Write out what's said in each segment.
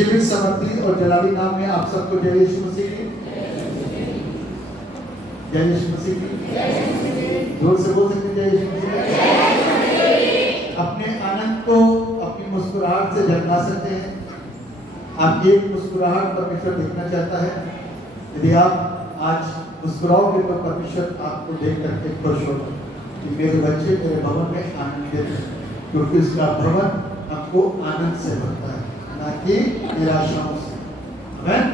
जीवित समर्थी और जलाली नाम में आप सबको जय यीशु मसीह की, जय यीशु मसीह की, जोर से बोल सकते जय यीशु मसीह। अपने आनंद को अपनी मुस्कुराहट से जगा सकते हैं। आपकी एक मुस्कुराहट परमेश्वर देखना चाहता है। यदि आप आज मुस्कुराओगे तो परमेश्वर आपको देख करके खुश होगा कि मेरे बच्चे मेरे भवन में आनंदित है, क्योंकि उसका भवन आपको आनंद से भरता है, ना कि निराशाओं से। आमीन।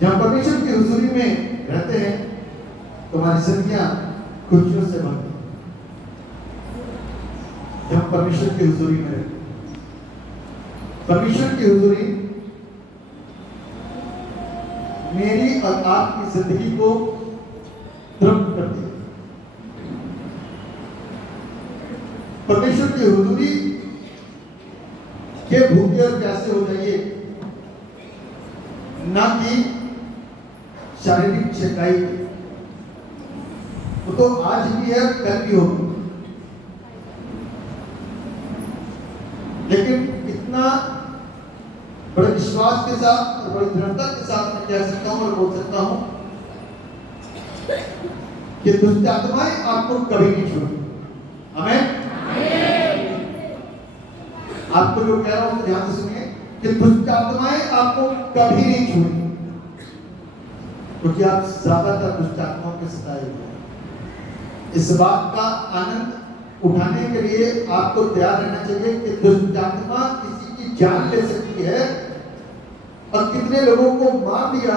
जब परमेश्वर की हुजूरी में रहते हैं तो हमारी जिंदगियां खुशियों से भरती हैं। जब परमेश्वर की हुजूरी में रहते, परमेश्वर की हुजूरी मेरी और आपकी जिंदगी को तृप्त करती है। परमेश्वर की हुजूरी के भूखे और प्यासे हो जाइए, ना कि शारीरिक चंगाई। वो तो आज भी है, कल भी होगी, लेकिन इतना बड़े विश्वास के साथ और बड़ी दृढ़ता के साथ मैं कह सकता हूं और बोल सकता हूं कि दुष्ट आत्माएं आपको कभी नहीं छोड़ेंगी। आमीन। आपको जो कह रहा हूं ध्यान से सुनिए कि दुष्ट आत्माएं आपको कभी नहीं छोड़ेंगी, क्योंकि आप ज्यादातर दुष्ट आत्माओं के सताए हुए हैं। इस बात का आनंद उठाने के लिए आपको तैयार रहना चाहिए कि दुष्ट आत्मा किसी की जान ले सकती है, और कितने लोगों को मार दिया,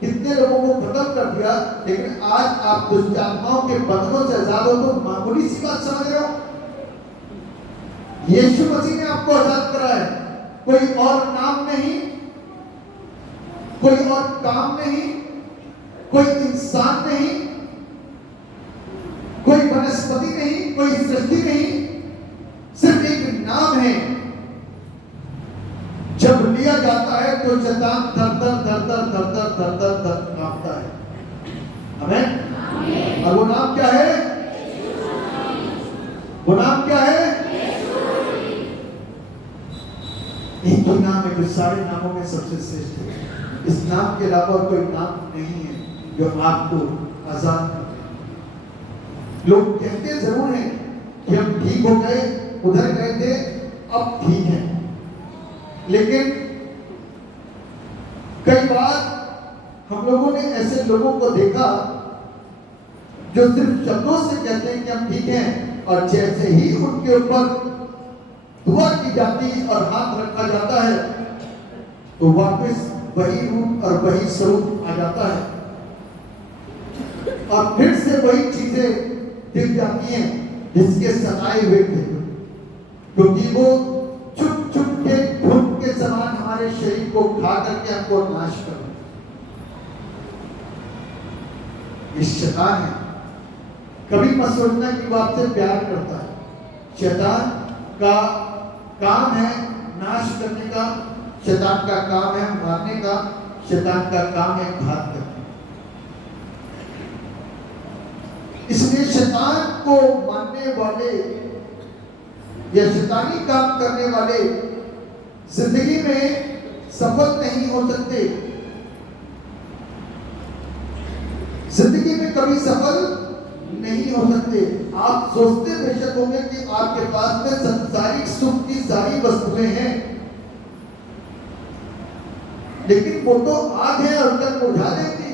कितने लोगों को खत्म कर दिया, लेकिन आज आप दुष्ट आत्माओं के बंधनों से आजाद हो तो मामूली सी बात समझ रहे हो। यीशु मसीह ने आपको आजाद करा है। कोई और नाम नहीं, कोई और काम नहीं, कोई इंसान नहीं, कोई वनस्पति नहीं, कोई सृष्टि नहीं, सिर्फ एक नाम है। जब लिया जाता है तो शैतान थर-थर कांपता है। आमीन। और वो नाम क्या है? वो नाम क्या है? एक ही नाम है जो सारे नामों में सबसे श्रेष्ठ है। इस नाम के अलावा कोई नाम नहीं है जो आपको आजाद कर दे। लोग कहते जरूर हैं कि हम ठीक हो गए, उधर गए थे, अब ठीक है, लेकिन कई बार हम लोगों ने ऐसे लोगों को देखा जो सिर्फ शब्दों से कहते हैं कि हम ठीक हैं, और जैसे ही उनके ऊपर दुआ की जाती और हाथ रखा जाता है तो वापस वही रूप और वही स्वरूप आ जाता है, और फिर से वही चीजें दिख जाती हैं जिसके सताए हुए थे, क्योंकि वो चुप चुप के घुट के समान हमारे शरीर को खा करके हमको नाश कर देते। ये शैतान है। कभी मत सोचना कि वो आपसे प्यार करता है। शैतान का काम है नाश करने का, शैतान का काम है मारने का, शैतान का काम है घात करने। इसलिए शैतान को मानने वाले या शैतानी काम करने वाले जिंदगी में सफल नहीं हो सकते, जिंदगी में कभी सफल नहीं हो सकते। आप सोचते बेशक होंगे कि आपके पास में संसारिक सुख की सारी वस्तुएं हैं, लेकिन वो तो आग है और कल बुझा देंगी,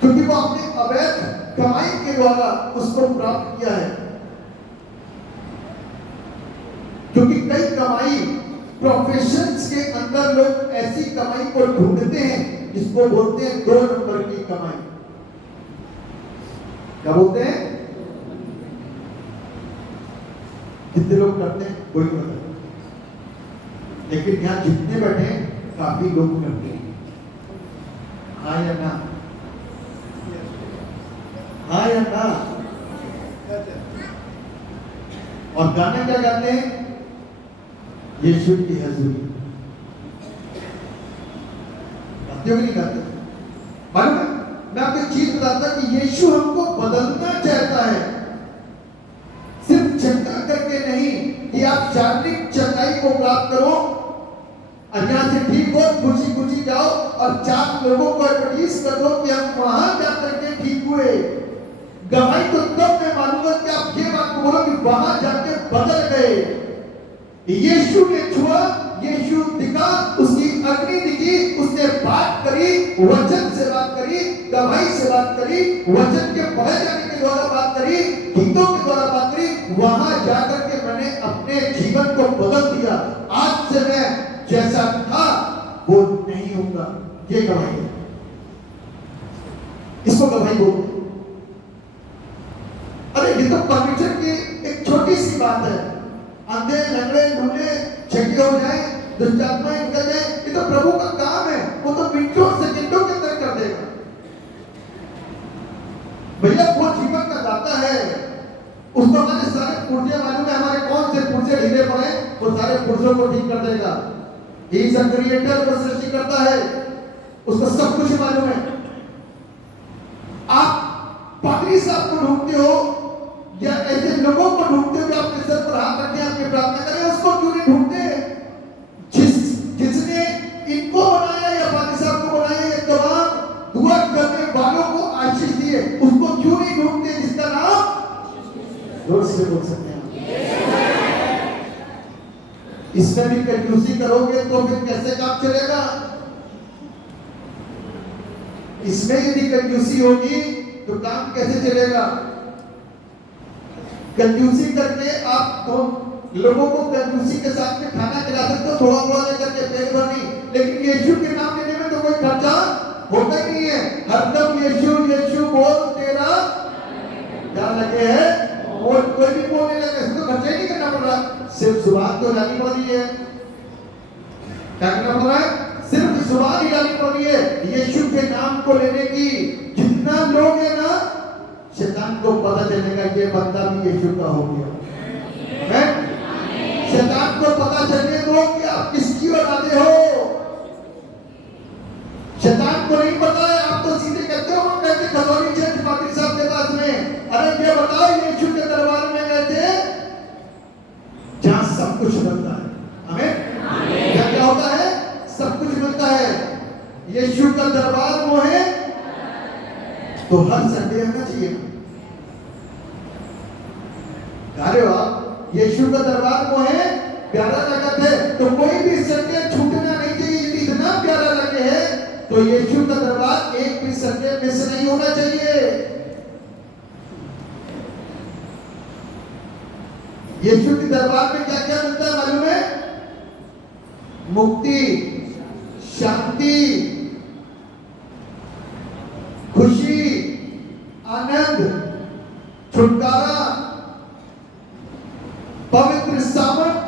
क्योंकि वो अपने अवैध कमाई के द्वारा उसको प्राप्त किया है। क्योंकि कई कमाई प्रोफेशंस के अंदर लोग ऐसी कमाई को ढूंढते हैं जिसको बोलते हैं 2 नंबर की कमाई। क्या बोलते हैं? कितने लोग करते हैं कोई नहीं बताता, लेकिन यहां जितने बैठे हैं काफी लोग करते हैं। हाँ या ना? हाँ या ना? और गाना क्या गाते हैं? यीशु की हजूरी गाते हो नहीं गाते? मालूम है, मैं आपको एक चीज बताता कि यीशु हमको बदलना चाहता है, सिर्फ झटका करके नहीं कि कि आप शारीरिक चंगाई को प्राप्त करो और यहाँ से ठीक हो, खुशी खुशी जाओ और 4 लोगों को एडवर्टाइज कर दो कि हम वहां जाकर के ठीक हुए। गवाही तो तब मैं मानूंगा कि आप ये बात को बोलो कि वहां जाके बदल गए। यीशु ने छुआ, यीशु दिखा, उसकी अग्नि दिखी, उसने बात करी, वचन से बात करी, गवाही से बात करी, वचन के पढ़े जाने के द्वारा बात करी, गीतों के द्वारा बात करी। वहां जाकर के मैंने अपने जीवन को बदल दिया। आज से मैं जैसा था वो नहीं होगा। ये गवाही है, इसको गवाही बोलते। अरे ये तो परमेश्वर की एक छोटी सी बात है। अंधे लंगड़े लूले छठी हो जाए, दुष्ट आत्माएं निकल जाए, ये तो प्रभु का काम है। वो तो मिनटों सेकंडों के अंदर कर देगा। भैया वो जीवन का दाता है, उसको हमारे सारे पुर्जे मालूम है। हमारे कौन से पुर्जे ढीले पड़े, वो सारे पुर्जों को ठीक कर देगा। ही इज अ क्रिएटर, वो सृष्टि करता है, उसको सब कुछ मालूम है। आप पादरी साहब को ढूंढते हो या ऐसे लोगों को ढूंढते हो जो आपके सर पर हाथ रखे आपकी प्रार्थना करें, उसको क्यों नहीं ढूंढते? जिसने इनको बनाया या पादरी साहब को बनाया या तमाम दुआ करने वालों को आशीष दिए, उसको क्यों नहीं ढूंढते जिसका नाम जोर से बोल सकते हैं? इसमें भी कंजूसी करोगे तो फिर कैसे काम चलेगा? इसमें यदि कंजूसी होगी तो काम कैसे चलेगा? कंजूसी करके आप तो लोगों को कंजूसी के साथ में खाना खिला सकते हो, थोड़ा थोड़ा लेकर के पेट भर नहीं, लेकिन यीशु के नाम लेने में तो कोई खर्चा होता ही नहीं है। हरदम यीशु यीशु बोल, तेरा क्या लगे है, और कोई भी बोलने लगे, इसको खर्चा ही नहीं करना पड़ रहा, सिर्फ जुबान तो लानी पड़ रही है। क्या करना पड़ रहा है? सिर्फ जुबान ही लानी पड़ रही है यीशु के नाम को लेने की। जितना लोग है ना, शैतान को पता चलेगा ये बंदा भी यीशु का हो गया है। शैतान को पता चलने दो कि आप किसकी औलादे हो। शैतान को नहीं पता है, आप तो सीधे कहते हो हम गए थे खजौरी चर्च पादरी साहब के पास में। अरे ये बताओ, यीशु के दरबार में गए थे जहां सब कुछ मिलता है। हमें क्या क्या होता है? सब कुछ मिलता है। यीशु का दरबार वो है, तो हर संडे आना चाहिए। हो आप, यीशु का दरबार वो है, प्यारा लगत है, तो कोई भी संडे छूटना नहीं चाहिए। यदि इतना प्यारा लगे है तो यीशु का दरबार एक भी संडे मिस नहीं होना चाहिए। यीशु के दरबार में क्या क्या मिलता है मालूम है? मुक्ति, शांति, खुशी, आनंद, छुटकारा, पवित्र सामर्थ,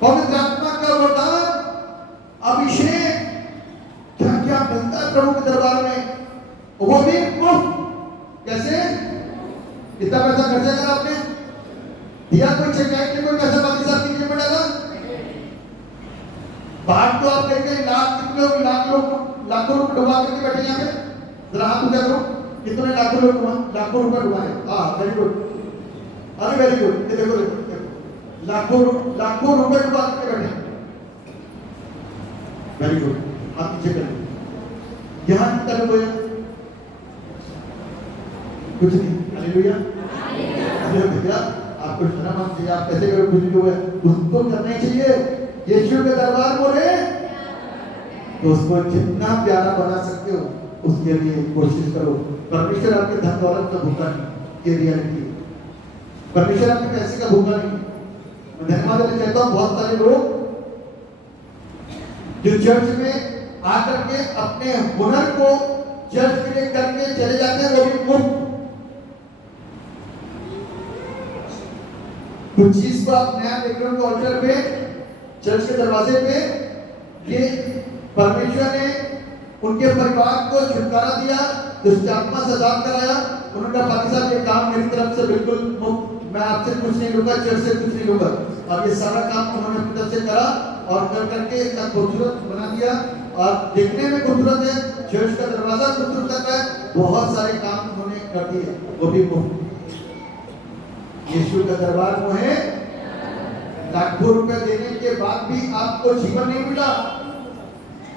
पवित्र आत्मा का वरदान, अभिषेक, क्या क्या मिलता है प्रभु के दरबार में, वो भी मुफ्त। कैसे? कितना पैसा खर्चा करा आपने? दिया कोई चेक ने कोई पैसा बाकी साहब की जेब में डाला? बाहर तो आप कहीं लाख कितने लोग, लाखों रुपए डुबा करके बैठे यहाँ पे। जरा हाथ उठा करो, कितने लाखों लोग लाखों रुपए डुबाए? हाँ, वेरी गुड, अरे वेरी गुड। ये देखो देखो, लाखों रुपए डुबा करके बैठे। वेरी गुड, हाथ पीछे करें। यहाँ कितना लोग है? कुछ नहीं। Hallelujah, hallelujah. आपको शर्म आती है, आप कैसे करो? कुछ जो है उसको करना ही चाहिए। यीशु के दरबार बोले तो उसको जितना प्यारा बना सकते हो उसके लिए कोशिश करो। परमेश्वर आपके धन दौलत का भूखा नहीं, ये रियलिटी है। परमेश्वर आपके पैसे का भूखा नहीं। मैं धन्यवाद देना चाहता हूँ बहुत सारे लोग जो चर्च में आकर के अपने हुनर को चर्च के लिए करके चले जाते हैं, वो भी मुफ्त। कुछ चीज को आप नया देख रहे हो ऑल्टर पे, चर्च के दरवाजे पे, ये परमेश्वर ने उनके परिवार को छुटकारा दिया, दुष्ट आत्मा से आजाद कराया। उन्होंने कहा पादरी साहब ये काम मेरी तरफ से बिल्कुल मुफ्त, मैं आपसे कुछ नहीं लूंगा, चर्च से कुछ नहीं लूंगा। और ये सारा काम उन्होंने अपनी तरफ से करा और कर करके इतना खूबसूरत बना दिया और देखने में खूबसूरत है। चर्च का दरवाजा खूबसूरत लग रहा है, बहुत सारे काम उन्होंने कर दिए, वो भी मुफ्त। यीशु का दरबार वो है, लाखों रुपए देने के बाद भी आपको जीवन नहीं मिला,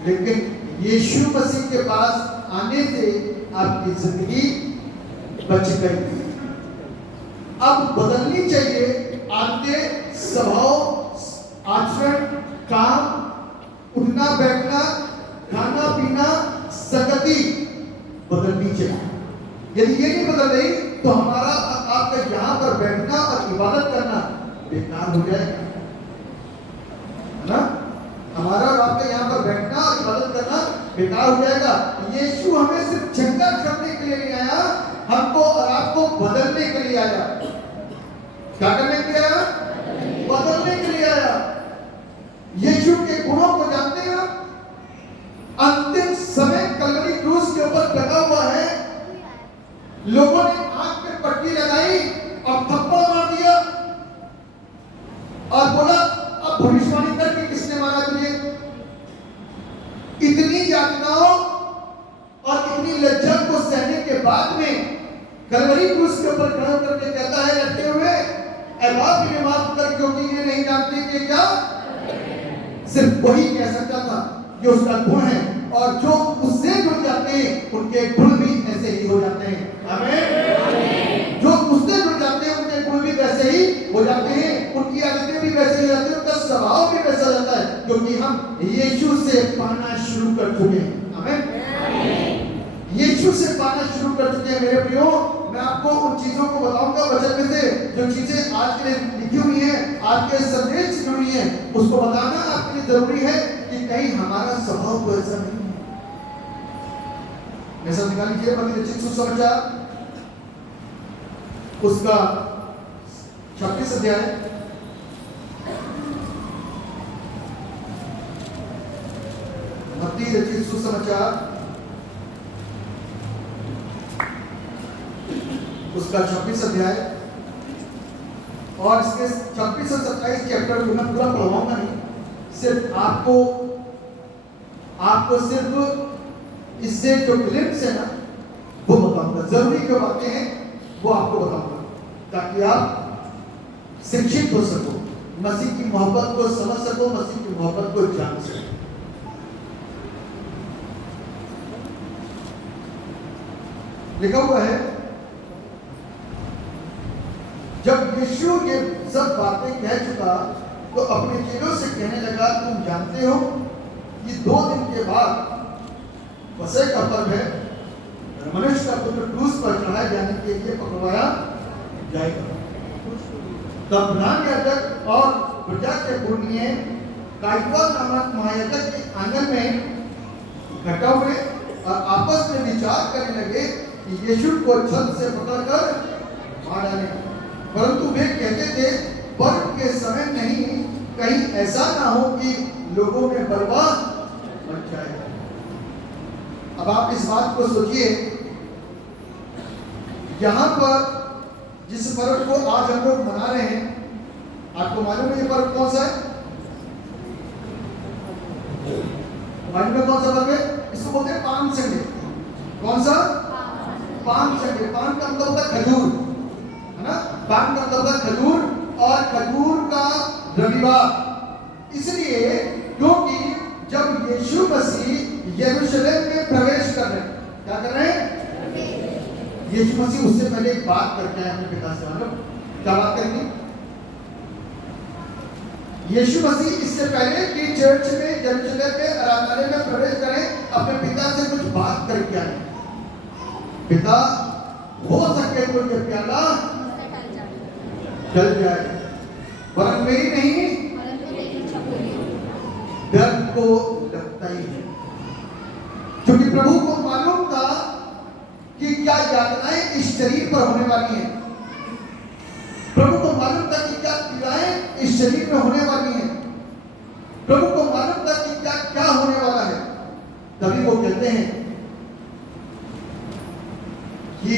लेकिन यीशु मसीह के पास आने से आपकी जिंदगी बच गई। अब बदलनी चाहिए आदतें, स्वभाव, आचरण, काम, उठना बैठना, खाना पीना, संगति बदलनी चाहिए। यदि ये नहीं बदल रही तो हमारा आपका यहाँ पर बैठना और इबादत करना बेकार हो जाएगा, है ना? हमारा और आपका यहाँ पर बैठना और इबादत करना बेकार हो जाएगा। यीशु हमें सिर्फ चंगा करने के लिए नहीं आया, हमको और आपको बदलने के लिए आया। क्या करने के लिए आया? बदलने के लिए आया। यीशु के गुणों को जानते हैं आप? अंतिम समय कलवरी क्रूस के ऊपर टंगा हुआ है, लोगों ने आंख पे पट्टी लगाई और थप्पड़ मार दिया और बोला अब भविष्यवाणी करके किसने मारा तुझे? इतनी यातनाओं और इतनी लज्जा को सहने के बाद में कलवरी क्रूस के ऊपर खड़ा करके कहता है लटके हुए, ऐ बाप इन्हें माफ कर, क्योंकि ये नहीं जानते कि क्या। सिर्फ वही कह सकता था, ये उसका गुण है, और जो उससे जुड़ जाते हैं उनके गुण भी ऐसे ही हो जाते हैं। आमीन। जो उससे जुड़ जाते हैं उनके गुण भी वैसे ही हो जाते हैं, उनकी आदतें भी वैसे ही हो जाती है, उनका स्वभाव भी वैसा हो जाता है, क्योंकि हम यीशु से पाना शुरू कर चुके हैं। आमीन। यीशु से पाना शुरू कर चुके हैं। मेरे प्रियो, मैं आपको उन चीजों को बताऊंगा वचन में से, जो चीजें आज के लिए लिखी हुई हैं, आज के संदेश से जुड़ी हैं, उसको बताना आपके लिए जरूरी है कि कहीं हमारा स्वभाव तो ऐसा नहीं है। ऐसा निकाल लीजिए मत्ती रचित सुसमाचार उसका 26 अध्याय, मत्ती रचित सुसमाचार उसका 26 अध्याय, और इसके 26 और 27 चैप्टर को मैं पूरा पढ़वाऊंगा नहीं, सिर्फ आपको सिर्फ इससे जो क्लिप्स है ना वो बताऊंगा, जरूरी जो बातें हैं वो आपको बताऊंगा, ताकि आप शिक्षित हो सको, मसीह की मोहब्बत को समझ सको, मसीह की मोहब्बत को जान सको। लिखा हुआ है, जब यीशु ये सब बातें कह चुका तो अपने चेलों से कहने लगा, तुम जानते हो ये 2 दिन के बाद फसह का पर्व है, मनुष्य का पुत्र क्रूस पर चढ़ाए जाने के लिए पकड़वाया जाएगा। तब प्रधान याजक और प्रजा के पुरनिये काइफा नामक महायाजक के आंगन में इकट्ठा हुए और आपस में विचार करने लगे कि यीशु को छत से पकड़कर मार डालें, परंतु वे कहते थे पर्व के समय नहीं, कहीं ऐसा ना हो कि लोगों में बर्बाद मच जाए। अब आप इस बात को सोचिए, यहां पर जिस पर्व को आज हम लोग मना रहे हैं, आपको मालूम है ये पर्व कौन सा है? मालूम है कौन सा पर्व है? इसको बोलते हैं पान संडे। कौन सा? पान संडे। पान का मतलब होता है खजूर, है ना? पान का मतलब खजूर, और खजूर का रविवार, इसलिए क्योंकि जब यीशु मसीह यरूशलेम में प्रवेश कर रहे हैं, क्या कर रहे हैं? यीशु मसीह उससे पहले एक बात करके आए अपने पिता से। मालूम क्या बात करेंगे? यीशु मसीह इससे पहले कि चर्च में यरूशलेम में आराधनालय में प्रवेश करें, अपने पिता से कुछ बात करके आए। पिता, हो सके तो ये प्याला चल जाए, वरन मेरी नहीं, डर को लगता ही है, क्योंकि प्रभु को मालूम था कि क्या यातनाएं इस शरीर पर होने वाली हैं। प्रभु को मालूम था कि क्या पीड़ाएं इस शरीर में होने वाली हैं। प्रभु को मालूम था कि क्या क्या होने वाला है। तभी वो कहते हैं कि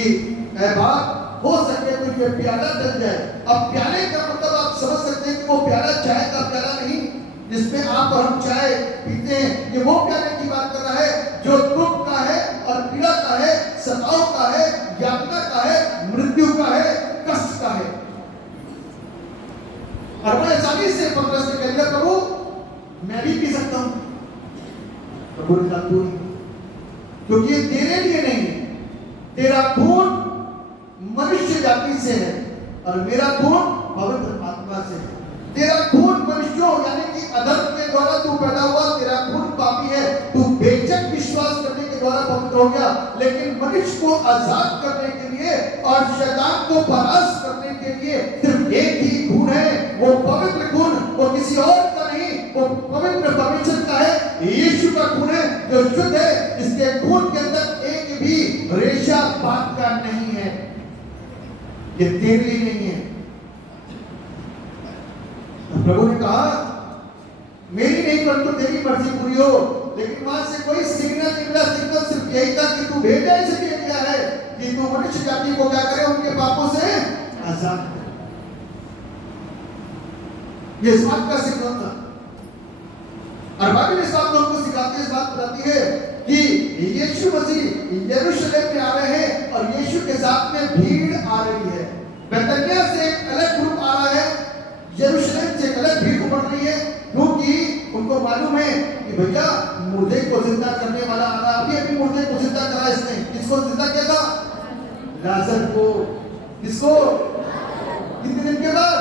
ऐ बाप, हो सके तो ये प्याला टल जाए। अब प्याले का मतलब आप समझ सकते हैं कि वो प्याला चाय का प्याला नहीं जिसमें आप और हम चाय पीते हैं, ये वो प्याले की बात कर रहा है जो दुख का है और पीड़ा का है, सताव का है, यातना का है, मृत्यु का है, कष्ट का है। और बड़े आसानी से पतरस ने कह दिया, प्रभु मैं भी पी सकता हूं। प्रभु ने कहा तू नहीं, क्योंकि ये तेरे लिए नहीं है, तेरा खून मनुष्य जाति से है और मेरा खून पवित्र आत्मा से है। तेरा खून मनुष्यों यानी कि अधर्म के द्वारा तू पैदा हुआ, तेरा खून पापी है, तू बेशक विश्वास करने के द्वारा पवित्र हो गया, लेकिन मनुष्य को आजाद करने के लिए और शैतान को परास्त करने के लिए सिर्फ एक ही खून है, वो पवित्र खून, वो किसी और का नहीं, वो पवित्र परमेश्वर का है, यीशु का खून है जो शुद्ध है, इसके खून के अंदर एक भी रेशा पाप का नहीं है। ये तेरे लिए नहीं है। प्रभु ने कहा मेरी नहीं परंतु तेरी मर्जी पूरी हो, लेकिन वहां से कोई सिग्नल निकला, सिग्नल सिर्फ यही था कि तू भेजा इसलिए गया है कि तू मनुष्य जाति को क्या करे, उनके पापों से आजाद करे। ये इस बात का सिग्नल था। और बाइबल इस बात को हमको सिखाती है, इस बात बताती है कि यीशु मसीह यरूशलेम में आ रहे हैं और यीशु के साथ में भीड़ आ रही है। बैतनिया से एक अलग ग्रुप आ रहा है, यरूशलेम से एक अलग भीड़ उमड़ रही है, क्योंकि उनको मालूम है कि भैया मुर्दे को जिंदा करने वाला आ रहा है। अभी मुर्दे को जिंदा करा इसने, किसको जिंदा किया था? लाजर को। किसको? कितने दिन के बाद?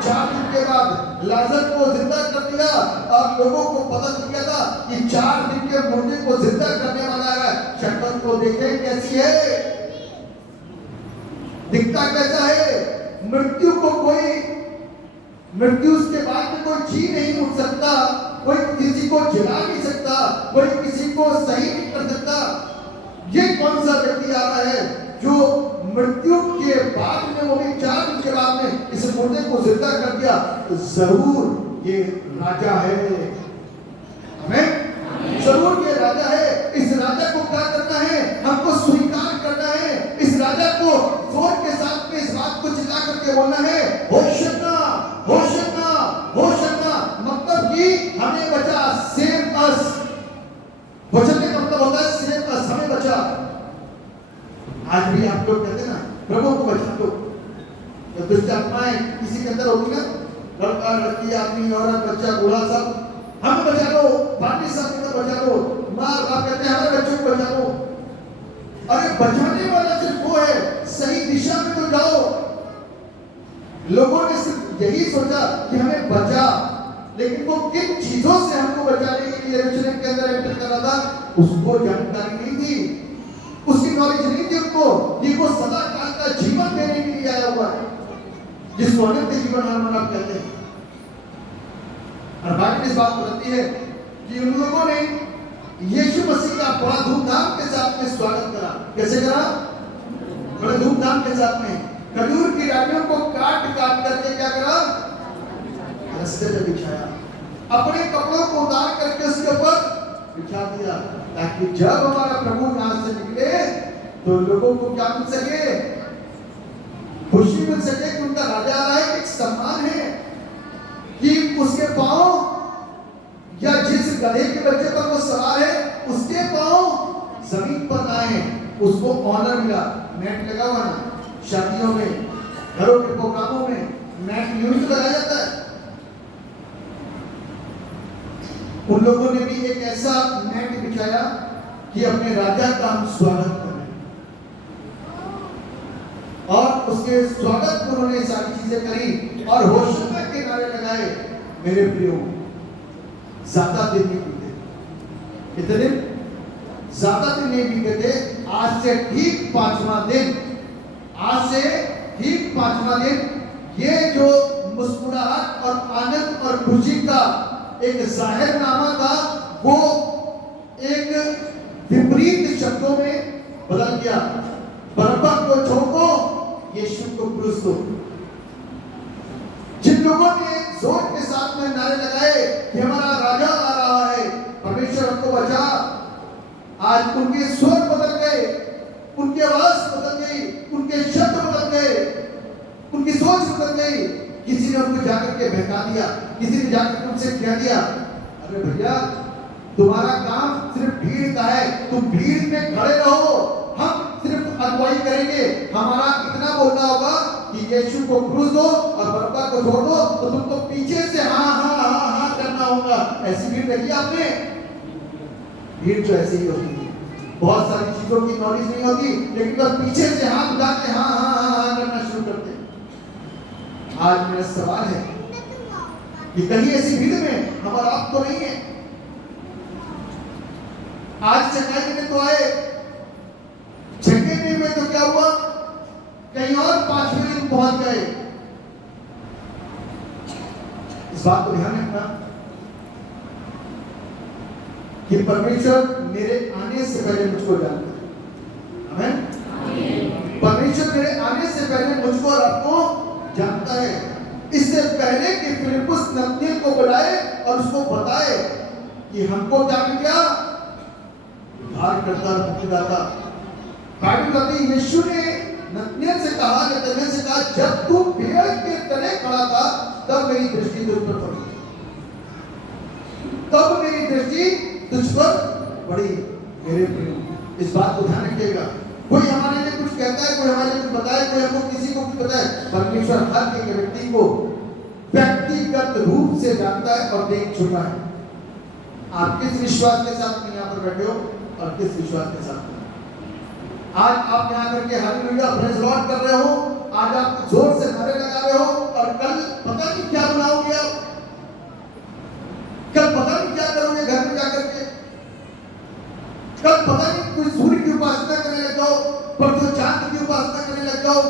4 दिन के बाद लाजर को जिंदा कर दिया और लोगों को पता चल गया था कि 4 दिन के मुर्दे को जिंदा करने वाला है। शक्ल को देखें कैसी है, दिखता कैसा है। मृत्यु उसके बाद में कोई जी नहीं उठ सकता, कोई किसी को जला नहीं सकता, कोई किसी को सही नहीं कर सकता। ये कौन सा व्यक्ति आ रहा है जो मृत्यु के बाद में, वो भी 4 दिन के बाद में इस मुर्दे को जिंदा कर दिया? जरूर ये राजा है। हमें जरूर ये राजा है। इस राजा को क्या करना है? हमको स्वीकार करना है। इस राजा को जोर के साथ में इस बात को चिल्ला करके बोलना है, होशन्ना होशन्ना होशन्ना, मतलब कि हमें बचा, सेव अस। होशन्ना का मतलब होता है सेव अस, हमें बचा। आज भी आप लोग कहते हैं ना, प्रभु को बचा दो। तो दुष्ट आत्माएं किसी के अंदर होती ना, लड़का लड़की आदमी औरत बच्चा बूढ़ा सब, हमें बचा लो, पार्टी सब बचा लो, माँ बाप कहते हैं हमारे बच्चों को बचा लो। अरे बचाने वाला सिर्फ वो है, सही दिशा में तो जाओ। लोगों ने सिर्फ यही सोचा कि हमें बचा, लेकिन वो किन चीजों से हमको बचाने के लिए यरूशलेम के अंदर एंटर कर रहा था, उसको जानकारी नहीं थी, उसकी नॉलेज नहीं थी उनको कि वो सदा काल का जीवन देने के लिए आया हुआ है, जिसको अनंत जीवन आप कहते हैं। और बाइबल इस बात बताती है कि उन लोगों ने यीशु मसीह का बड़ा धूमधाम के साथ में स्वागत करा। कैसे करा? बड़े धूमधाम के साथ में खजूर की डालियों को काट काट करके क्या करा? रास्ते पे बिछाया, अपने कपड़ों को उतार करके उसके ऊपर बिछा दिया, ताकि जब हमारा प्रभु यहाँ से निकले तो लोगों को क्या मिल सके? खुशी मिल सके कि उनका राजा आ रहा है। एक सम्मान है कि उसके पांव, या जिस गधे के बच्चे पर वो सवार है उसके पांव जमीन पर ना आए, उसको ऑनर मिला। मैट लगा हुआ ना शादियों में, घरों के प्रोग्रामों में मैट यूं ही लगाया जाता है। उन लोगों ने भी एक ऐसा मैट बिछाया कि अपने राजा का हम स्वागत करें, और उसके स्वागत में उन्होंने सारी चीजें करी और होशन्ना के नारे लगाए। मेरे प्रियो, ज्यादा दिन नहीं बीते, कितने दिन? ज्यादा दिन नहीं बीते थे। आज से ठीक 5वां दिन, आज से ठीक 5वां दिन, ये जो मुस्कुराहट और आनंद और खुशी का एक जाहिरनामा था, वो एक विपरीत शब्दों में बदल गया। बरअब्बा को छोड़ो, यीशु को क्रूस दो। जिन लोगों ने जोर के साथ में नारे लगाए कि हमारा राजा आ रहा है, परमेश्वर हमको बचा, आज उनके स्वर बदल गए, उनकी आवाज बदल गई, उनके शब्द बदल गए, उनकी सोच बदल गई। किसी ने उनको जाकर के बहका दिया, किसी ने जाकर उनसे कह दिया, अरे भैया तुम्हारा काम सिर्फ भीड़ का है, तुम भीड़ में खड़े रहो, हम सिर्फ अगुवाई करेंगे। हमारा इतना बोलना होगा कि यीशु को क्रूस दो और भगवान को छोड़ दो तो तुमको पीछे से हाँ हाँ हाँ हाँ करना होगा। ऐसी भीड़ देखी आपने? भीड़ तो ऐसी ही होती है, बहुत सारी चीजों की नॉलेज नहीं होती, लेकिन बस पीछे से हाथ उठा के हाँ हाँ हाँ हाँ करना शुरू करते हैं। आज मेरा सवाल है कि कहीं ऐसी भीड़ में हम और आप तो नहीं है? आज चकाई में तो आए, छठे में तो क्या हुआ, कहीं और पांचवें दिन पहुंच गए। इस बात को ध्यान रखना कि परमेश्वर मेरे आने से पहले मुझको जानता है। आमीन। परमेश्वर मेरे आने से पहले मुझको और आपको जानता है। इससे पहले कि फिलिप्पुस नतनेल को बुलाए और उसको बताए कि हमको क्या मिल गया, उद्धारकर्ता और मुक्तिदाता। बाइबल कहती है यीशु ने नतनेल से कहा, जब तू पेड़ के तले खड़ा था तब मेरी दृष्टि तुझ पर पड़ी, तब मेरी दृष्टि तुझ पर पड़ी। मेरे प्रिय, इस बात को ध्यान रखिएगा। कोई हमारे लिए कुछ कहता है, कोई हमारे लिए कुछ बताए, कोई हमको किसी को कुछ बताए, परमेश्वर हर एक व्यक्ति को व्यक्तिगत रूप से जानता है और देख चुका है। आप किस विश्वास के साथ यहाँ पर बैठे हो और किस विश्वास के साथ? आज आप यहाँ करके हालेलुया प्रेज़ लॉर्ड कर रहे हो, आज आप जोर से नारे लगा रहे हो, और कल पता नहीं क्या बनाओगे आप, कल पता नहीं क्या करोगे घर में जाकर के, कल पता नहीं कोई सूर्य की उपासना करने लग जाओ, परसों चांद की उपासना करने लग जाओ,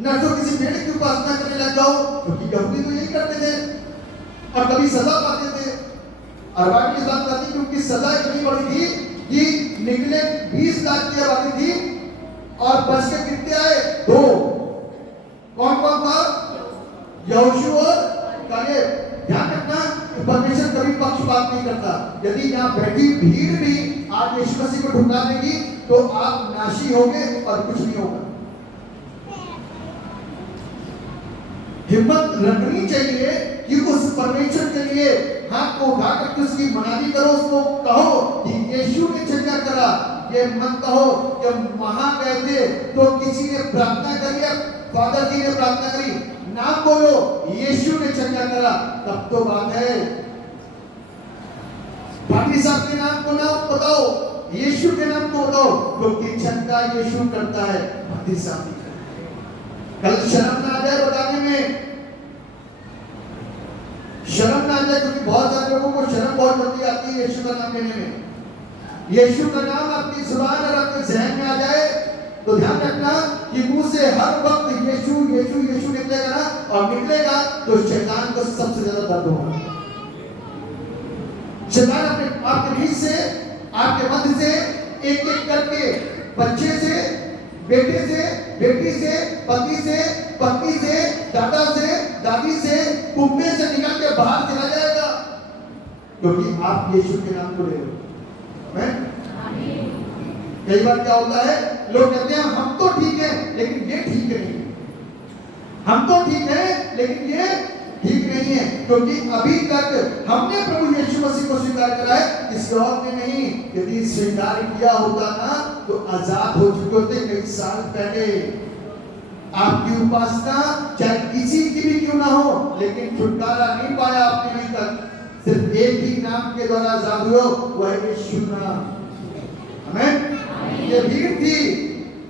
नरसों किसी पेड़ की उपासना करने लग जाओ, क्योंकि यहूदी तो यही करते थे और कभी सजा पाते थे। और बाइबल की बात कहती है कि उनकी सजा इतनी बड़ी थी कि निकले 20 लाख की आबादी थी और बच के कितने आए? 2। कौन कौन था? यहोशू और कालेब। ध्यान रखना कि परमेश्वर कभी पक्षपात नहीं करता। यदि यहाँ बैठी भीड़ भी आज यीशु मसीह को ठुकरा देगी तो आप नाशी होंगे और कुछ नहीं होगा। हिम्मत रखनी चाहिए कि उस परमेश्वर के लिए हाथ को उठा करके उसकी मनाही करो, उसको कहो कि यीशु ने चंगा करा। ये मत कहो कि वहां गए थे तो किसी ने प्रार्थना करी, फादर जी ने प्रार्थना करी, नाम बोलो यीशु ने चंगा करा, तब तो बात है। पाटी साहब के नाम को नाम बताओ, यीशु के नाम को बताओ, क्योंकि चंगा यीशु करता है, पाटी साहब। कल शर्म ना आ जाए बताने में, शर्म ना आ जाए, क्योंकि बहुत सारे लोगों को शर्म बहुत जल्दी आती है यीशु का नाम लेने में। यीशु का नाम आपकी जुबान और आपके जहन में आ जाए तो ध्यान रखना कि मुंह से हर वक्त यीशु यीशु यीशु निकलेगा ना, और निकलेगा तो शैतान को सबसे ज्यादा दर्द होगा। शैतान अपने आपके बीच से, आपके मध्य से एक एक करके, बच्चे से, बेटे से, बेटी से, पति से, पत्नी से, दादा से, दादी से, कुंबे से निकल के बाहर चला जाएगा, क्योंकि आप यीशु के नाम को ले रहे हो। कई बार क्या होता है, लोग कहते हैं हम तो ठीक है लेकिन ये ठीक नहीं है, हम तो ठीक है लेकिन ये ठीक नहीं है, क्योंकि अभी तक हमने प्रभु यीशु मसीह को स्वीकार करा है, किसी और ने नहीं। यदि स्वीकार किया होता ना तो आजाद हो चुके होते कई साल पहले। आपकी उपासना चाहे किसी की भी क्यों ना हो, लेकिन छुटकारा नहीं पाया आपने अभी तक। सिर्फ एक ही नाम के द्वारा आजाद हुए, वह है यीशु नाम। आमीन। ये भीड़ थी,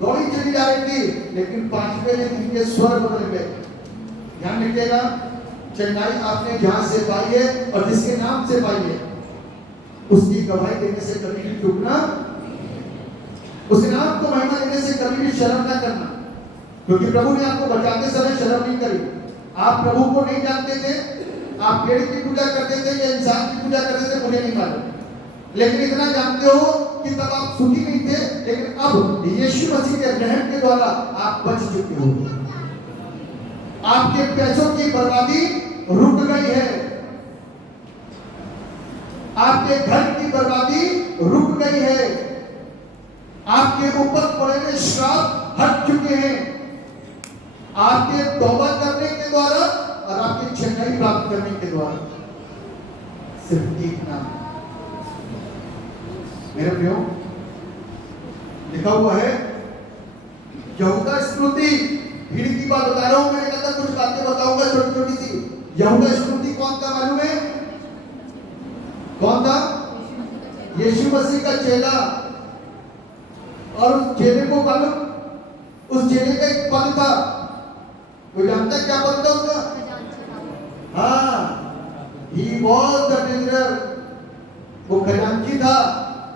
दौड़ी चली जा रही थी, लेकिन 5वें दिन के स्वर बदल गए। ध्यान रखिएगा, चंगाई आपने जहां से पाई है और जिसके नाम से पाई है, उसकी गवाही देने से कभी भी चूकना, उस नाम को महिमा देने से कभी भी शर्म ना करना, क्योंकि प्रभु ने आपको बचाते समय शर्म नहीं करी। आप प्रभु को नहीं जानते थे, आप पेड़ की पूजा करते थे या इंसान की पूजा करते थे, मुझे नहीं मालूम, लेकिन इतना जानते हो कि तब आप सुखी नहीं थे, लेकिन अब यीशु मसीह के रहम के द्वारा आप बच चुके हो। आपके पैसों की बर्बादी रुक गई है, आपके घर की बर्बादी रुक गई है, आपके ऊपर पड़े हुए श्राप हट चुके हैं। आपके तौबा करने के द्वारा और आपके चंगाई प्राप्त करने के द्वारा सिर्फ एक नाम, मेरे प्रियो, लिखा हुआ है यहूदा स्मृति भीड़ की बात बता रहा हूं, मैंने कहा था कुछ बातें बताऊंगा छोटी छोटी सी। यहूदा इस्करियोती कौन था मालूम है? कौन था? यीशु मसीह का चेला। और उस चेले को मालूम, उस चेले का एक पद था, कोई जानता है क्या पद था उसका? हाँ, he was the treasurer, वो खजांची था।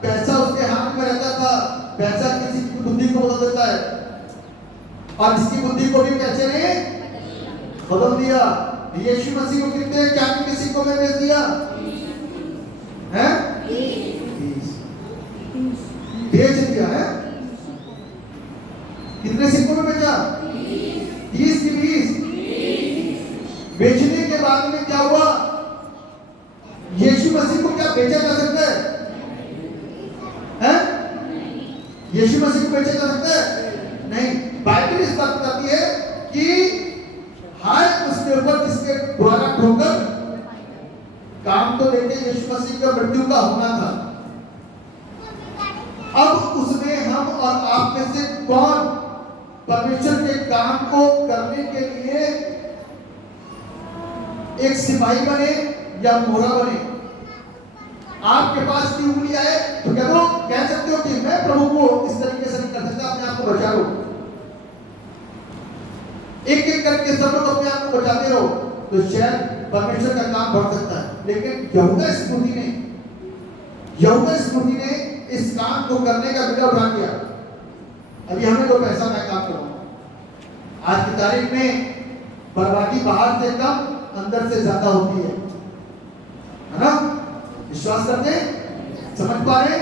पैसा उसके हाथ में रहता था। पैसा किसी की बुद्धि को बदल देता है, और इसकी बुद्धि को भी पैसे ने बदल दिया। यीशु मसीह को कितने चांदी के सिक्कों में बेच दिया है? 20 बेच दिया है। कितने सिक्कों में बेचा? 30 की 20। बेचने के बाद में क्या हुआ? यीशु मसीह को क्या बेचा जा सकता है? हैं? यीशु मसीह को बेचा जा सकता है? नहीं। बाइबल इस बात बताती है कि हाय उसके ऊपर जिसके द्वारा ठोकर काम तो देखे यीशु मसीह का मृत्यु का होना था। अब उसमें हम और आप में से कौन परमेश्वर के काम को करने के लिए एक सिपाही बने या मोहरा बने? आपके पास की उंगली आए तो क्या करो? कह सकते हो कि मैं प्रभु को इस तरीके से नहीं कर सकता, अपने आप को बचा लो। एक एक करके सब लोग अपने आप को बचाते रहो तो शायद परमेश्वर का काम बढ़ सकता है। लेकिन यहूदा इस्करियोती ने इस काम को करने का बीड़ा उठा लिया। अभी हमें तो पैसा मैं काम करूंगा। आज की तारीख में बर्बादी बाहर से कम अंदर से ज्यादा होती है ना? विश्वास करते? समझ पा रहे?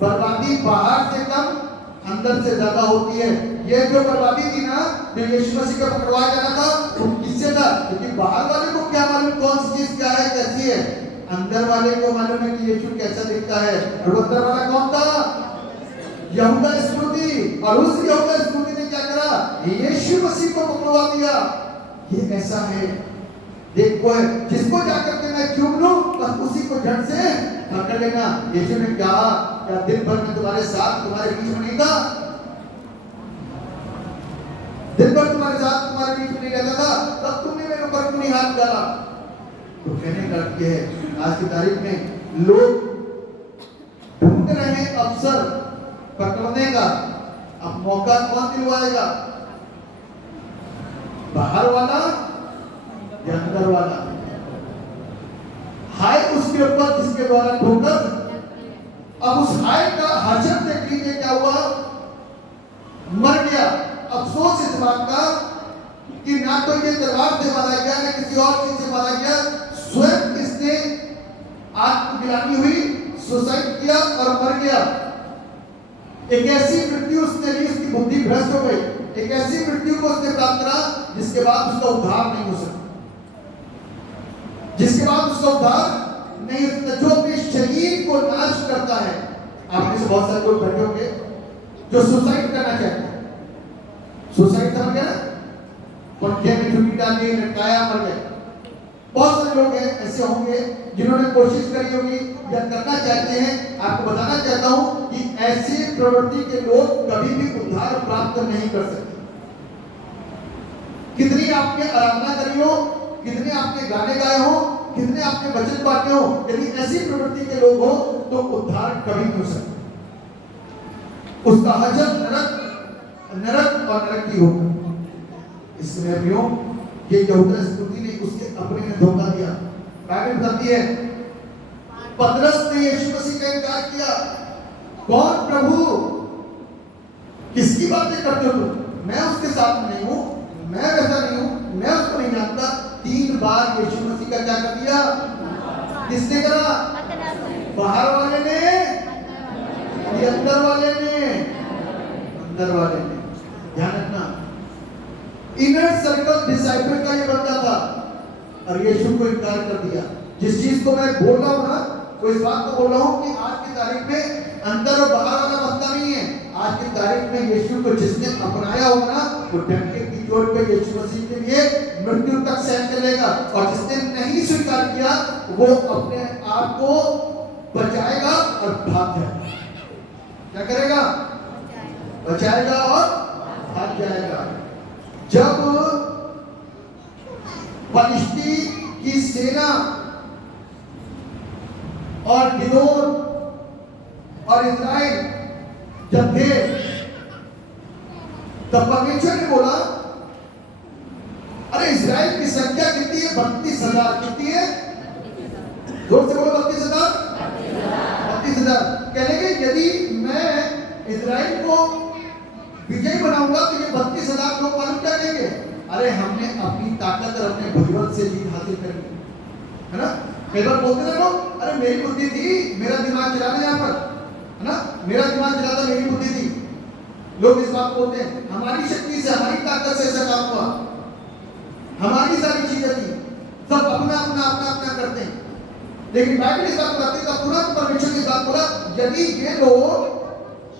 बर्बादी बाहर से कम अंदर से ज्यादा होती है। ये जो बर्बादी थी ना, जो यीशु मसीह का पकड़वाया जाना था, वो किससे था? क्योंकि बाहर वाले को क्या मालूम कौन सी चीज क्या है, कैसी है? अंदर वाले को मालूम है कि यीशु कैसा दिखता है। और वो अंदर वाला कौन था? यहूदा इस्करियोती। और उस यहूदा इस्करियोती ने क्या करा? यीशु मसीह को पकड़वा दिया। ये कैसा है? देखो है जिसको जाकर के मैं चूम लूं बस उसी को झट से पकड़ लेना। यीशु ने कहा क्या दिन भर में तुम्हारे साथ तुम्हारे बीच में नहीं था? दिन भर तुम्हारे साथ तुम्हारे बीच में नहीं रहता था? तब तुमने मेरे ऊपर क्यों नहीं हाथ डाला? तो कहने का अर्थ है आज की तारीख में लोग ढूंढ रहे हैं अवसर पकड़ने का। अब मौका कौन दिलवाएगा? बाहर वाला या अंदर वाला? हाय उसके ऊपर जिसके द्वारा ठोकर। अब उस हाय का हजर देख लीजिए क्या हुआ? मर गया। अफसोस इस बात का कि ना तो ये तलवार से मारा गया ना किसी और चीज से मारा गया, स्वयं इसने आत्मग्लानि हुई, सुसाइड किया और मर गया। एक ऐसी मृत्यु उसने ली, उसकी बुद्धि भ्रष्ट हो गई। एक ऐसी मृत्यु को उसने प्राप्त करा जिसके बाद उसका उद्धार नहीं हो सकता, जिसके बाद उसका उद्धार नहीं हो सकता। जो अपने शरीर को नाश करता है, आप में से बहुत सारे लोग बैठे होंगे जो सुसाइड करना चाहते हैं। सुसाइड समझ गया ना? पंखे में छुट्टी डाली, लटकाया, मर गए। बहुत सारे लोग हैं ऐसे होंगे जिन्होंने कोशिश करी होगी या करना चाहते हैं। आपको बताना चाहता हूं कि ऐसी प्रवृत्ति के लोग कभी भी उद्धार प्राप्त नहीं कर सकते। कितनी आपने आराधना करी हो, कितने आपने गाने गाए हो, कितने आपने वचन बांटे हो, यदि ऐसी प्रवृत्ति के लोग हो तो उद्धार कभी नहीं हो सकता। उसका हजर नरक और नरक की होगा। इसलिए अभियों ये यहूदा इस्करियोती ने उसके अपने ने धोखा दिया। बाइबल बताती है पतरस ने यीशु मसीह का इनकार किया। कौन प्रभु? किसकी बातें करते हो तुम? मैं उसके साथ नहीं हूं, मैं वैसा नहीं हूं, मैं उसको नहीं जानता। 3 बार यीशु मसीह का क्या कर दिया? किसने करा? बाहर वाले ने या अंदर वाले ने? अंदर वाले ने। ध्यान रखना, इनर सर्कल डिसाइपल का ये बनता था और यीशु को इनकार कर दिया। जिस चीज को मैं बोल रहा हूं ना, तो इस बात को बोल रहा हूं कि आज की तारीख में अंदर और बाहर वाला मसला नहीं है। आज की तारीख में यीशु को जिसने अपनाया होगा ना, वो डंके की चोट पे यीशु मसीह के लिए मृत्यु तक सहन करेगा। और जिसने नहीं स्वीकार किया वो अपने आप को बचाएगा और भाग जाएगा। क्या करेगा? बचाएगा और भाग जाएगा। जब फलिश्ती की सेना और गिदोन और इस्राएल जब थे, तब परमेश्वर ने बोला, अरे इस्राएल की संख्या कितनी है? 32,000। कितनी है? जोर से बोलो, 32,000। 32,000। कहने के यदि मैं इस्राएल को विजय बनाऊंगा तो ये 32,000 लोग मालूम क्या कहेंगे? अरे हमने अपनी ताकत और अपने भुजबल से जीत हासिल कर ली, है ना? कई बार बोलते हैं लोग, अरे मेरी बुद्धि थी, मेरा दिमाग चलाना यहाँ पर, है ना? मेरा दिमाग चलाता, मेरी बुद्धि थी। लोग इस बात बोलते हैं, हमारी शक्ति से, हमारी ताकत से ऐसा काम हुआ, हमारी सारी चीजें थी। सब अपना अपना अपना अपना करते हैं। लेकिन बाइबल इस बात बताती है, तुरंत परमेश्वर की बात बोला, यदि ये लोग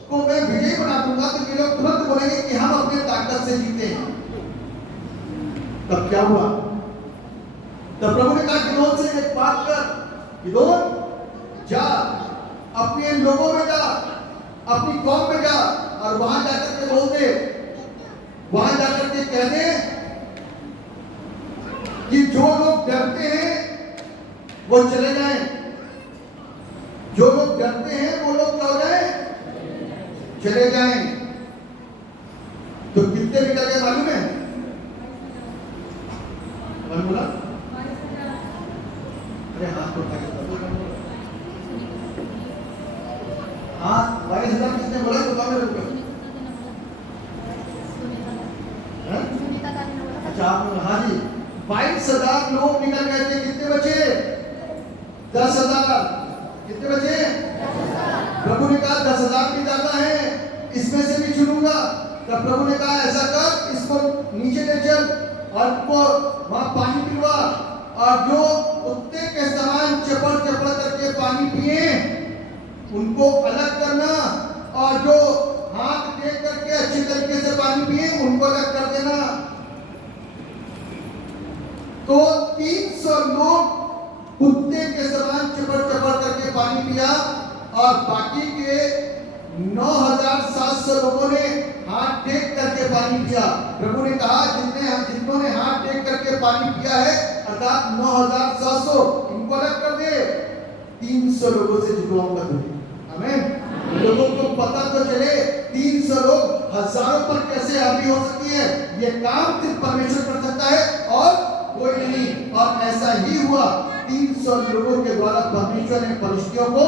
को मैं विजय बना दूंगा तो ये लोग तुरंत बोलेंगे कि हम अपने ताकत से जीते हैं। तब क्या हुआ? तब प्रभु ने कहा गिदोन से एक बात कर, गिदोन जा, अपने लोगों में जा, अपनी कौम में जा और वहां जाकर के बोल दे, वहां जाकर के कह दे कि जो लोग डरते हैं वो चले जाएं, जो लोग डरते हैं वो लोग क्या हो जाए? चले जाएं। तो कितने निकल गए मालूम है? बोला, अरे हाथ तो उठा के हाँ, 22,000 किसने बोला? बताओ मेरे को। अच्छा, हाँ जी, 22,000 लोग निकल गए थे। कितने बचे? 10,000। कितने बचे? प्रभु ने कहा 10,000 भी ज्यादा है, इसमें से भी चुनूंगा। तब प्रभु ने कहा ऐसा कर, इसको नीचे ले चल और वहां पानी पिलवा, और जो कुत्ते के समान चपड़ चपड़ करके पानी पिए उनको अलग करना, और जो हाथ टेक करके अच्छे तरीके से पानी पिए उनको अलग कर देना। तो 300 लोग कुत्ते के समान चपड़ चपड़ करके पानी पिया, और बाकी के 9,700 लोगों ने हाथ टेक करके पानी पिया। प्रभु ने कहा जिन्होंने हाथ टेक करके पानी पिया है, अर्थात 9,700, इनको अलग कर दे, 300 लोगों से जितवाऊंगा तुझे। आमीन। लोगों को पता तो चले 300 लोग हजारों पर कैसे हावी हो सकती है। ये काम सिर्फ परमेश्वर कर सकता है और कोई नहीं। और ऐसा ही हुआ, 300 लोगों के द्वारा परमेश्वर ने फलिश्तियों को,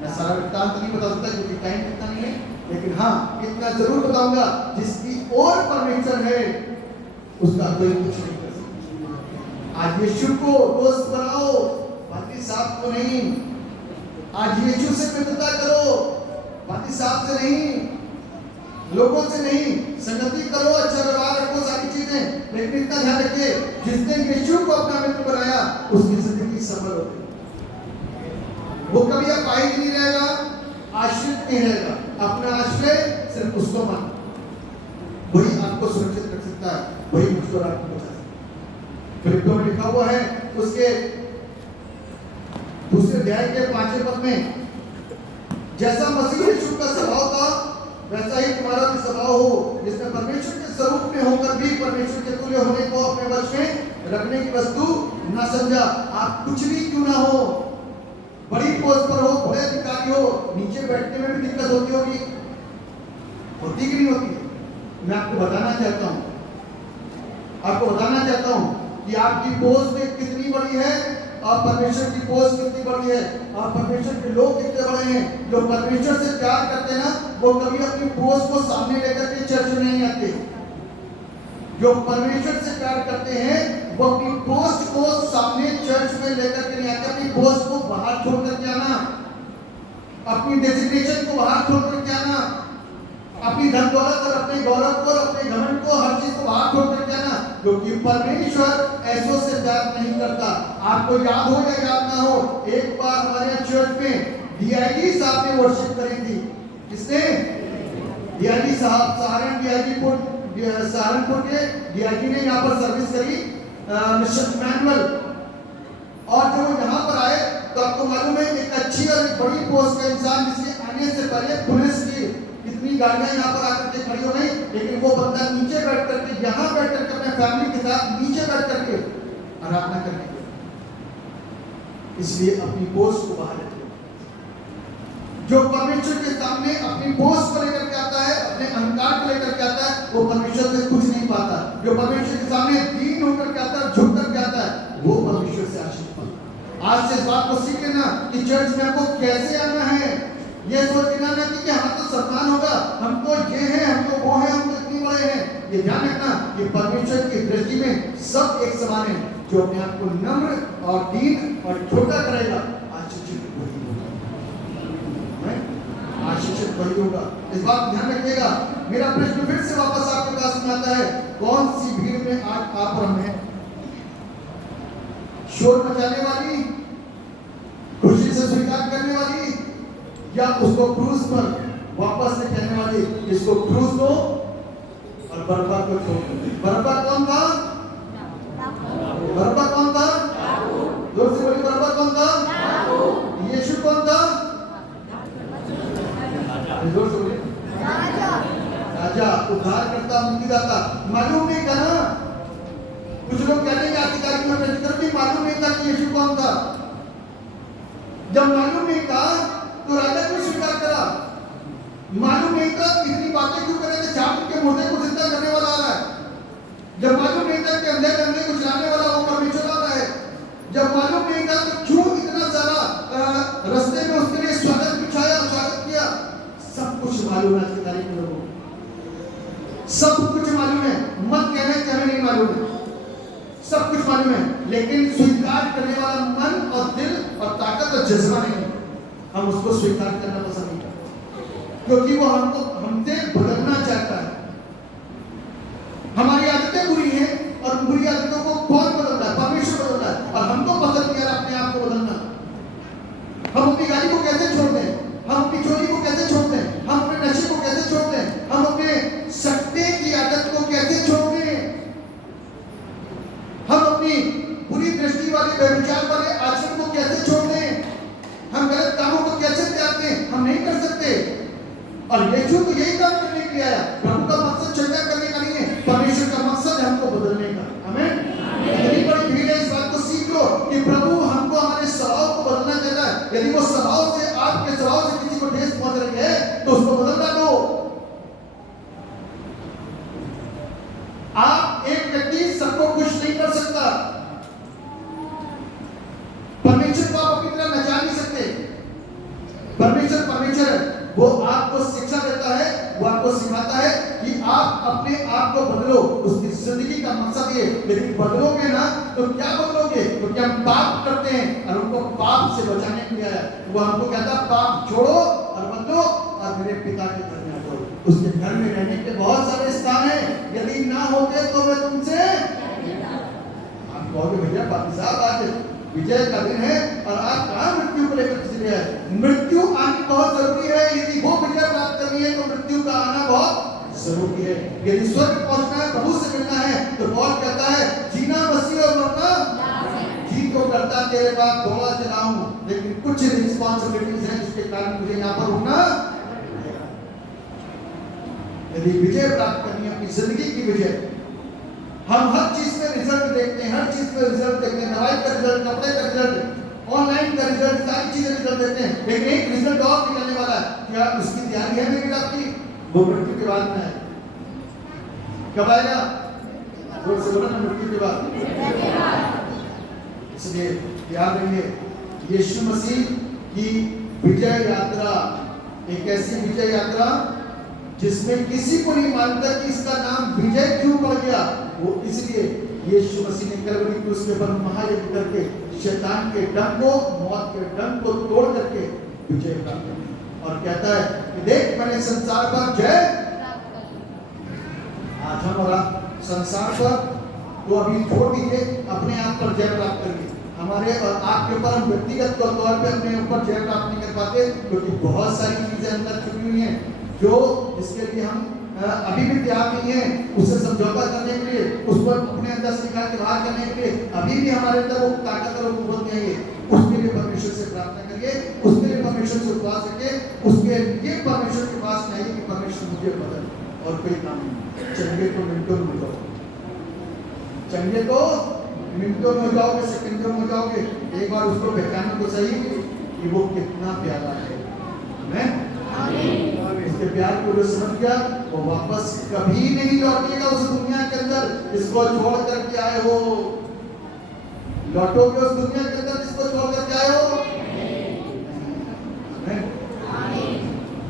मैं सारा वृत्तांत नहीं बता सकता क्योंकि टाइम इतना नहीं है, लेकिन हाँ इतना जरूर बताऊंगा, जिसकी ओर परमेश्वर है उसका कोई कुछ नहीं कर सकता। आज यीशु को दोस्त बनाओ, बाकी साहब को नहीं। आज यीशु से मित्रता करो, बाकी साहब से नहीं, लोगों से नहीं। संगति करो, अच्छा व्यवहार रखो, सारी चीजें, लेकिन इतना ध्यान रखिए, जिसने यीशु को अपना मित्र बनाया उसकी जिंदगी सफल हो गई। वो कभी अपाहिज नहीं रहेगा, आश्रित नहीं रहेगा। अपना आश्रय सिर्फ उसको मान, वही आपको सुरक्षित रख सकता है, वही मुझको रात को बचा सकता है। फिलिप्पियों में लिखा हुआ है उसके दूसरे अध्याय के 5वें पद में, जैसा मसीह यीशु का स्वभाव था वैसा ही तुम्हारा भी स्वभाव हो, जिसमें परमेश्वर के स्वरूप में होकर भी परमेश्वर के तुल्य होने को अपने वश में रखने की वस्तु न समझा। आप कुछ भी क्यों ना हो, बड़ी पोस्ट पर हो, बड़े अधिकारी हो, नीचे बैठने में भी दिक्कत होती होगी, होती कि नहीं होती? मैं आपको बताना चाहता हूं कि आपकी पोस्ट कितनी बड़ी है और परमेश्वर की पोस्ट कितनी बड़ी है, और परमेश्वर के लोग कितने बड़े हैं। जो परमेश्वर से प्यार करते हैं ना, वो कभी अपनी पोस्ट को सामने लेकर के चर्च में नहीं आते। जो परमेश्वर से प्यार करते हैं वो अपनी पोस्ट को सामने चर्च में लेकर के नहीं आते, अपनी पोस्ट को बाहर छोड़ करके आना, अपनी डेजिग्नेशन को बाहर छोड़ करके आना, अपनी धन दौलत और अपने गौरव को और अपने घमंड को, हर चीज को बाहर छोड़ करके आना, क्योंकि परमेश्वर ऐसों से प्यार नहीं करता। आपको याद हो या याद ना हो, एक बार हमारे चर्च में डीआईजी साहब ने वर्शिप करी थी। किसने? डीआईजी साहब, सहारनपुर के डीआईजी ने यहाँ पर सर्विस करी, मिस्टर मैनुअल। और जब वो यहाँ पर आए तो आपको मालूम है एक अच्छी और एक बड़ी पोस्ट का इंसान, जिसके आने से पहले पुलिस की कितनी गाड़ियां यहाँ पर आकर के खड़ी हो गई, लेकिन वो बंदा नीचे बैठ करके, यहाँ बैठ करके अपने फैमिली के साथ नीचे बैठ करके आराधना करने के, इसलिए अपनी पोस्ट को बाहर रखिए। जो परमेश्वर के सामने अपनी पोस्ट को लेकर के आता है, अपने अहंकार को लेकर के आता है, वो परमेश्वर से कुछ नहीं पाता। जो परमेश्वर के सामने दीन होकर के आता है, झुक करके आता है, वो परमेश्वर से आशीष पाता है। आज से इस बात को सीख लेना कि चर्च में हमको कैसे आना है। ये सोच के ना कि हम तो सम्मान होगा, हम तो ये हैं, हम तो वो हैं, हम तो इतने बड़े हैं। ये ध्यान रखना कि परमेश्वर की दृष्टि में सब एक समान है। जो अपने आप को नम्र और दीन और छोटा करेगा, आशीषित वही होगा, आशीषित वही होगा। इस बात ध्यान रखिएगा। मेरा प्रश्न फिर से वापस आपके पास में आता है, कौन सी भीड़ में आज आप और हम हैं? शोर मचाने वाली, खुशी से स्वीकार करने वाली, या उसको क्रूस पर वापस से कहने वाली, इसको क्रूस दो और बरब्बा को छोड़ दो। बरब्बा कौन था? बरब्बा कौन था? जोर से बोलिए, बरब्बा कौन था? यीशु कौन था? जोर से बोलिए, राजा, उद्धारकर्ता, मुक्तिदाता। मालूम नहीं था ना? कुछ लोग कहते हैं आधिकारिक में प्रश्न करके मालूम नहीं था कि यीशु कौन था। जब मालूम नहीं था तो राजा क्यों स्वीकार करा? मालूम नहीं था, इतनी बातें क्यों करे थे? चाप के मुर्दे को जिंदा करने वाला आ रहा है। जब मालूम नहीं था कि अंधे करने को चलाने वाला वो परमेश्वर आ रहा है, जब मालूम नहीं था तो क्यों इतना सारा रास्ते में उसके लिए स्वागत बिछाया, स्वागत किया? सब कुछ मालूम है। आज की तारीख में लोगों को सब कुछ मालूम है। मत कहने कि हमें नहीं मालूम है, सब कुछ मालूम है, लेकिन स्वीकार करने वाला मन और दिल और ताकत और जज्बा नहीं। हम उसको स्वीकार करना पसंद नहीं करते, क्योंकि वो हमको हमसे बदलना चाहता है। हमारी आदतें बुरी हैं और बुरी आदतों को कौन बदलता है? परमेश्वर बदलता है। और हमको पसंद नहीं है अपने आप को बदलना। हम अपनी गाड़ी को कैसे छोड़ दें? हम अपनी चोरी को कैसे छोड़ दें? हम अपने नशे को कैसे छोड़ दें? हम अपने सट्टे की आदत को कैसे छोड़ दें? हम अपनी बुरी दृष्टि वाले, व्यभिचार वाले आचरण को कैसे छोड़ दें? हम गलत कामों को कैसे त्याग दें? हम नहीं कर सकते। और यीशु तो यही काम करने के लिए आया। प्रभु का मकसद चर्चा करने का नहीं है, परमेश्वर का मकसद है हमको बदलने का। आमीन। इतनी बड़ी भीड़ है, इस बात को सीख लो कि प्रभु हमको हमारे स्वभाव को बदलना चाहता है। यदि वो स्वभाव से, आपके स्वभाव से किसी को ठेस पहुंच रही है तो उसको बदल डालो। आप एक व्यक्ति सबको खुश नहीं कर सकता। परमेश्वर को आप अपनी तरह नचा नहीं सकते। परमेश्वर परमेश्वर है, वो आपको शिक्षा देता है, वो आपको सिखाता है कि आप अपने आप को बदलो। उसकी जिंदगी का मकसद ये, लेकिन बदलोगे ना तो क्या बदलोगे? क्योंकि हम पाप करते हैं और उनको पाप से बचाने के लिए आया। वो हमको कहता है पाप छोड़ो और बदलो और मेरे पिता के घर में आ जाओ। उसके घर में रहने के बहुत सारे स्थान हैं, यदि ना होते तो मैं तुमसे, आप कहोगे भैया बाकी साहब आज विजय का दिन है और आज कहाँ मृत्यु को लेकर किसी है? मृत्यु आनी बहुत जरूरी है। यदि वो विजय प्राप्त करनी है तो मृत्यु का आना बहुत जरूरी है। यदि स्वर्ग पहुंचना है, प्रभु से मिलना है, तो पौल कहता है जीना मसीह और मरना जीत को करता तेरे पास दौड़ा चलाऊं, लेकिन कुछ रिस्पॉन्सिबिलिटीज हैं जिसके कारण मुझे यहाँ पर होना। यदि विजय प्राप्त करनी है, अपनी जिंदगी की विजय, हम हर चीज में रिजल्ट देखते हैं, हर चीज में रिजल्ट देखते हैं। दवाई का रिजल्ट, कपड़े का रिजल्ट, ऑनलाइन का रिजल्ट, सारी चीजें रिजल्ट देते हैं। लेकिन एक रिजल्ट और निकलने वाला है, क्या उसकी तैयारी है मेरी आपकी? वो मृत्यु के बाद में है। कब आएगा? जोर से बोलो ना, मृत्यु के बाद। इसलिए याद रखिए, यीशु मसीह की विजय यात्रा एक ऐसी विजय यात्रा जिसमें किसी को नहीं मालूम था कि इसका नाम विजय क्यों पड़ गया। वो इसलिए यीशु मसीह ने कलवरी क्रूस के पर महायज्ञ करके शैतान के डंक को, मौत के डंक को तोड़ करके विजय प्राप्त की। और कहता है कि देख मैंने संसार पर जय, आज हम और आप संसार पर तो अभी छोड़ दीजिए, अपने आप पर जय प्राप्त करिए। हमारे और आपके ऊपर हम व्यक्तिगत तौर पे अपने ऊपर जय प्राप्त नहीं कर पाते, क्योंकि बहुत सारी चीजें अंदर छुपी हुई हैं जो जिसके लिए हम अभी भी तैयार नहीं है उससे समझौता करने के लिए, उसको अपने अंदर से निकाल के बाहर करने के लिए अभी भी हमारे अंदर वो ताकत और कुव्वत नहीं है। उसके लिए परमेश्वर से प्रार्थना करिए, उसके लिए परमेश्वर से उपवास रखिए, उसके लिए परमेश्वर के पास नहीं कि मुझे बदल, और कोई काम नहीं। चंगे को मिनटों में हो जाओगे, चंगे को मिनटों में हो जाओगे, सेकंडों में हो जाओगे। एक बार उसको पहचानो तो सही कि वो कितना प्यारा है। आमीन। इसके प्यार को जो समझ गया वो वापस कभी नहीं लौटेगा उस दुनिया के अंदर इसको छोड़ करके आए हो। लौटोगे उस दुनिया के अंदर जिसको छोड़ करके आए हो?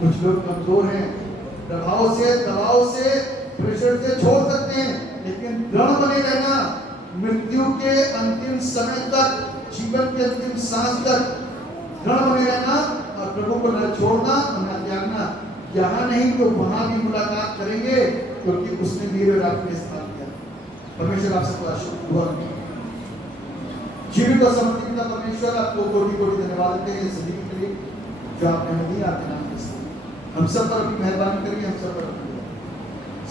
कुछ लोग कमजोर हैं, प्रभाव से, दबाव से, प्रेशर से छोड़ सकते हैं, लेकिन दृढ़ बने रहना मृत्यु के अंतिम समय तक, जीवन के अंतिम सांस तक दृढ़ बने रहना और प्रभु को न छोड़ना और न त्यागना। यहाँ नहीं तो वहां भी मुलाकात करेंगे, क्योंकि उसने मेरे और आपके साथ किया। परमेश्वर आप सबको आशीर्वाद दुआ जीवित और समर्पित पिता परमेश्वर, आपको कोटि कोटि धन्यवाद देते हैं सभी के लिए जो आपने हमें दिया आपके नाम से। हम सब पर अपनी मेहरबानी करिए, हम सब पर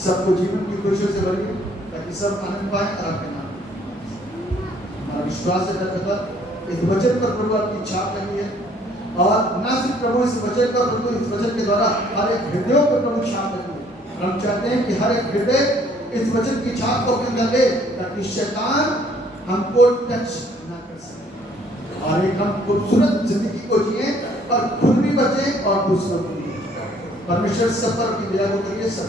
सबको जीवन की खुशियों से भरिए ताकि सब आनंद पाए और आपके नाम। हमारा विश्वास है पिता, इस वचन पर प्रभु आपकी छाप लगी है, और न सिर्फ प्रभु इस वचन पर, प्रभु इस वचन के द्वारा हर एक हृदयों पर प्रभु छाप लगी है। हम चाहते हैं कि हर एक हृदय इस वचन की छाप को अपने अंदर ले, ताकि शैतान हमको टच ना कर सके और एक हम खूबसूरत जिंदगी को जिए और खुद भी बचे और दूसरों को भी। परमेश्वर सब पर अपनी दया को करिए, सब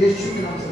यीशु के नाम से।